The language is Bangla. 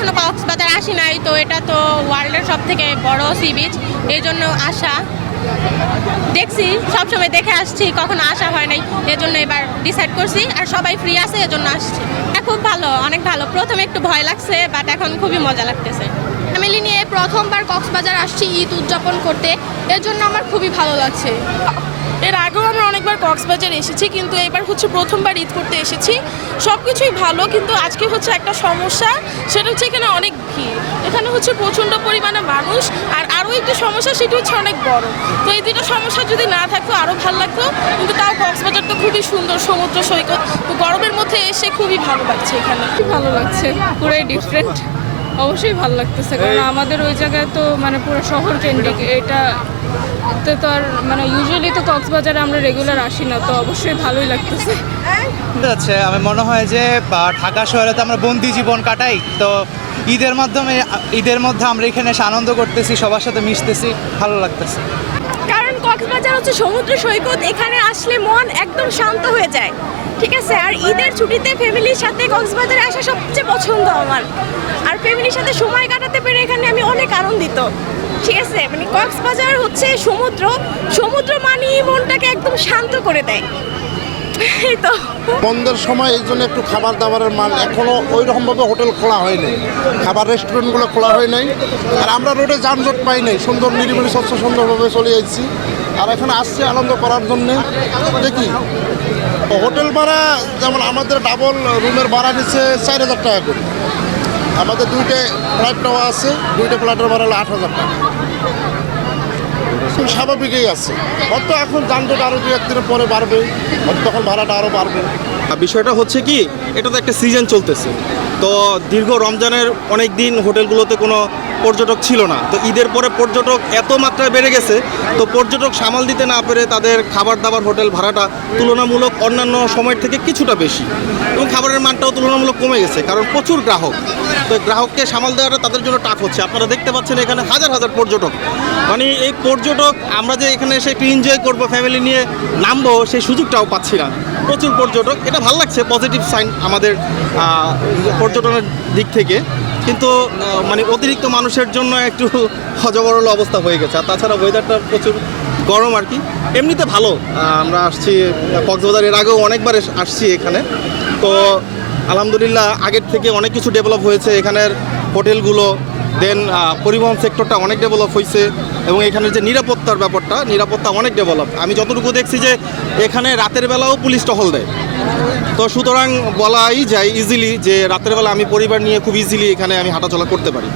কখনো কক্সবাজার আসি নাই, তো এটা তো ওয়ার্ল্ডের সব থেকে বড় সি বিচ এই জন্য আসা। দেখছি, সবসময় দেখে আসছি, কখনো আসা হয় নাই এজন্য এবার ডিসাইড করছি, আর সবাই ফ্রি আছে এজন্য আসছি। এটা খুব ভালো, অনেক ভালো। প্রথমে একটু ভয় লাগছে বাট এখন খুবই মজা লাগতেছে। ফ্যামিলি নিয়ে প্রথমবার কক্সবাজার আসছি ঈদ উদযাপন করতে, এর জন্য আমার খুবই ভালো লাগছে। এর আগেও আমরা অনেকবার কক্সবাজার এসেছি কিন্তু এবার হচ্ছে প্রথমবার ঈদ করতে এসেছি। সব কিছুই ভালো কিন্তু আজকে হচ্ছে একটা সমস্যা সেটা হচ্ছে এখানে অনেক ভিড়। এখানে হচ্ছে প্রচণ্ড পরিমাণে মানুষ আর আরও একটি সমস্যা সেটি হচ্ছে অনেক বড়। তো এই দুটো সমস্যা যদি না থাকতো আরও ভালো লাগতো কিন্তু তাও কক্সবাজার তো খুবই সুন্দর সমুদ্র সৈকত। তো গরমের মধ্যে এসে খুবই ভালো লাগছে এখানে। খুব ভালো লাগছে পুরাই ডিফারেন্ট অবশ্যই ভালো লাগতেছে কারণ আমাদের ওই জায়গায় তো মানে পুরো শহর কেন্দ্রিক এটা তো তো আর মানে ইউজুয়ালি তো কক্সবাজারে আমরা রেগুলার আসি না তো অবশ্যই ভালোই লাগতেছে। আছে আমি মনে হয় যে বা, ঢাকা শহরে তো আমরা বন্দি জীবন কাটাই তো ঈদের মাধ্যমে ঈদের মধ্যে আমরা এখানে এসে আনন্দ করতেছি সবার সাথে মিশতেছি ভালো লাগতেছে। কারণ কক্সবাজার হচ্ছে সমুদ্র সৈকত এখানে আসলে মন একদম শান্ত হয়ে যায় ঠিক আছে? আর ঈদের ছুটিতে ফ্যামিলির সাথে কক্সবাজারে আসা সবচেয়ে পছন্দ আমার। আর ফ্যামিলির সাথে সময় কাটাতে পেরে এখানে আমি অনেক আনন্দিত। ঠিক আছে মানে কক্সবাজার হচ্ছে সমুদ্র। সমুদ্র মানেই মনটাকে একদম শান্ত করে দেয়। বন্ধের সময় এই জন্য একটু খাবার দাবারের মান এখনও ওই রকমভাবে হোটেল খোলা হয়নি খাবার রেস্টুরেন্টগুলো খোলা হয় নাই। আর আমরা রোডে যানজট পাই নাই। সুন্দর নিরিবিলি, স্বচ্ছ, সুন্দরভাবে চলে যাচ্ছি আর এখন আসছি আনন্দ করার জন্যে। দেখি। হোটেল ভাড়া যেমন আমাদের ডাবল রুমের ভাড়া নিচ্ছে চার হাজার টাকা করে। আমাদের দুইটা ফ্ল্যাট নেওয়া আছে, দুইটা ফ্ল্যাটের ভাড়া হলো আট হাজার টাকা। স্বাভাবিকই আছে। হয়তো এখন যানজট আরও দু একদিনের পরে বাড়বে তখন ভাড়াটা আরও বাড়বে। বিষয়টা হচ্ছে কি এটা তো একটা সিজন চলতেছে। তো দীর্ঘ রমজানের অনেক দিন হোটেলগুলোতে কোনো পর্যটক ছিল না। তো ঈদের পরে পর্যটক এত মাত্রায় বেড়ে গেছে, তো পর্যটক সামাল দিতে না পেরে তাদের খাবার দাবার হোটেল ভাড়াটা তুলনামূলক অন্যান্য সময়ের থেকে কিছুটা বেশি এবং খাবারের মানটাও তুলনামূলক কমে গেছে কারণ প্রচুর গ্রাহক। তো গ্রাহককে সামাল দেওয়াটা তাদের জন্য টাফ হচ্ছে। আপনারা দেখতে পাচ্ছেন এখানে হাজার হাজার পর্যটক মানে এই পর্যটক, আমরা যে এখানে এসে একটু এনজয় করব ফ্যামিলি নিয়ে নামবো, সেই সুযোগটাও পাচ্ছি না। প্রচুর পর্যটক। এটা ভালো লাগছে পজিটিভ সাইন আমাদের পর্যটনের দিক থেকে। কিন্তু মানে অতিরিক্ত মানুষের জন্য একটু হজবরল অবস্থা হয়ে গেছে। আর তাছাড়া ওয়েদারটা প্রচুর গরম আর কি। এমনিতে ভালো। আমরা আসছি, কক্সবাজার এর আগেও অনেকবার আসছি এখানে। তো আলহামদুলিল্লাহ, আগের থেকে অনেক কিছু ডেভেলপ হয়েছে এখানের হোটেলগুলো দেন পরিবহন সেক্টরটা অনেক ডেভেলপ হয়েছে এবং এখানে যে নিরাপত্তার ব্যাপারটা, নিরাপত্তা অনেক ডেভেলপ আমি যতটুকু দেখছি যে এখানে রাতের বেলাও পুলিশ টহল দেয়। তো সুতরাং বলাই যায় ইজিলি যে রাতের বেলা আমি পরিবার নিয়ে খুব ইজিলি এখানে আমি হাঁটাচলা করতে পারি।